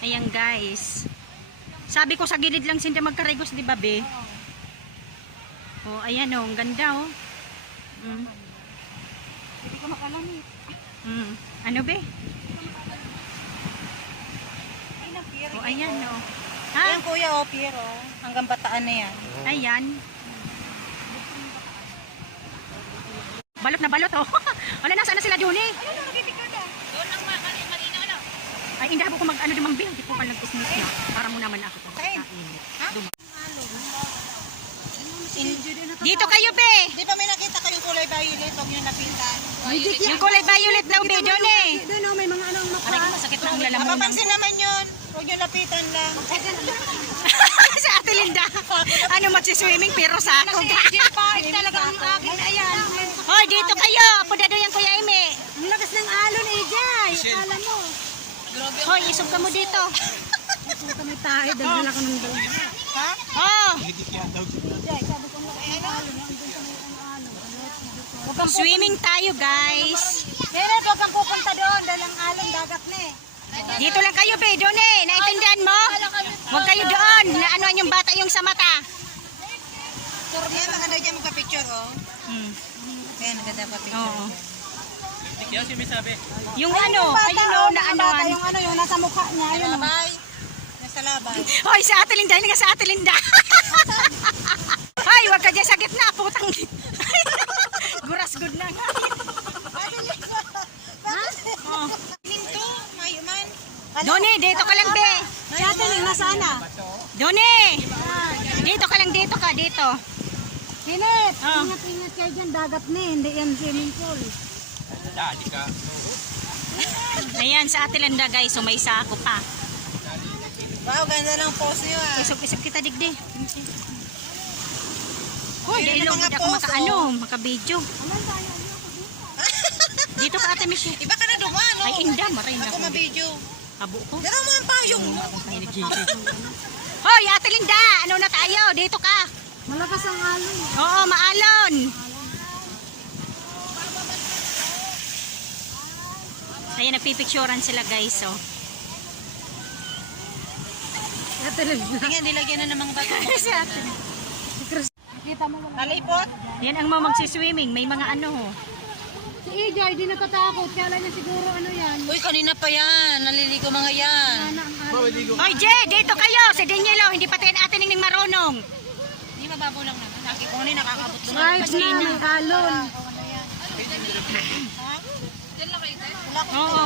Ayan guys. Sabi ko sa gilid lang sila magkarigos, di ba be? Oh, ayan oh, ang ganda oh. Hindi ko makalamit. Ano be? Oh, ayan oh. Ha? Ayan kuya, oh, Piero. Hanggang Bataan na yan. Ayan. Balot na balot oh. Wala na, sana sila doon eh. Ayun, nagpipicture na. Doon ang malinaw na. Ay, hindi ako mag-ano naman be. Hindi po ka nag-ismis na. Para mo naman ako. Kain. Ha? Dito kayo be. Di ba may nakita kayong kulay violet? Huwag nyo napitan. Yung kulay violet daw be doon eh. Doon oh, may mga anong mapa. Aray, masakit na ang lalamunan. Mapapansin naman yun. Huwag nyo lapitan lang. Sa Ate Linda. Ano magsiswimming pero sa ako. Talaga ang akin. Ayan. Hoy, dito kayo. Pudado yan Kuya Eme. Ang lakas ng alon eh, Jay. Akala mo. Hoy, isog ka mo dito. Kung kami tayo, dagdala ko ng dalawa. Ha? Oh, Jay, sabi ko nga kay alon. Ang doon sa may alon. swimming tayo guys. Pero huwag kang pupunta doon. Dahil ang alon, dagat na eh. Dito lang kayo be, doon eh. Naintindihan mo? Huwag kayo doon. Naanoan yung bata yung sa mata. Ayan, maganda dyan magka-picture, oh. Ayan, maganda pa-picture. Oo. Yan si Miss Abe. Yung ano, ayun o, naanoan. Yung ano, yung nasa mukha niya. Ayun oh. Labay. Nasa labay. Hoy, sa Ate Linda, hindi ka sa Ate Linda. Hoy, huwag ka dyan sa gitna, putang. Guras good na. Oh. Minto, mayuman. Doon eh, dito ka lang be. Si ate Ling, nasaan na? Doon eh. Dito ka lang, dito ka, dito. Pinit, Oh. ingat-ingat kayo dyan. Dagat na eh. Hindi yan swimming pool. Dadi ka. Ayan, sa Ate Linda guys, so may sako pa. Wow, ganda ng pose niyo, ah. Isog-isog kita digdi. Hoy, Ayun dahil ang mga ako poso. maka-ano, maka-video. Dito ka Ate Michelle. Iba ka na duman, no? Ay, inda, maray na Ako ako. mabidyo. Abo ko. Dala mo ang payong mo. Hoy, Ate Linda, ano na tayo? Dito ka. Malakas ang alon. Oo, maalon. Ayan, nagpipicturean sila guys, oh. Si ate Ling. Tingnan, nilagyan na ng mga bato. Si Ate. Nakita mo lang. Talipot. Yan ang mga magsiswimming, may mga ano, oh. Si EJ, di nakatakot. Kala niya siguro ano yan. Uy, kanina pa yan. Naliligo mga yan. Ana ang alon. Hoy, Jay, dito kayo. Si Danielo, hindi pa tayo Ate Ningning marunong. Hindi mababaw lang naman. Lagi ko na nakakabot doon. Right na, may alon. Oo.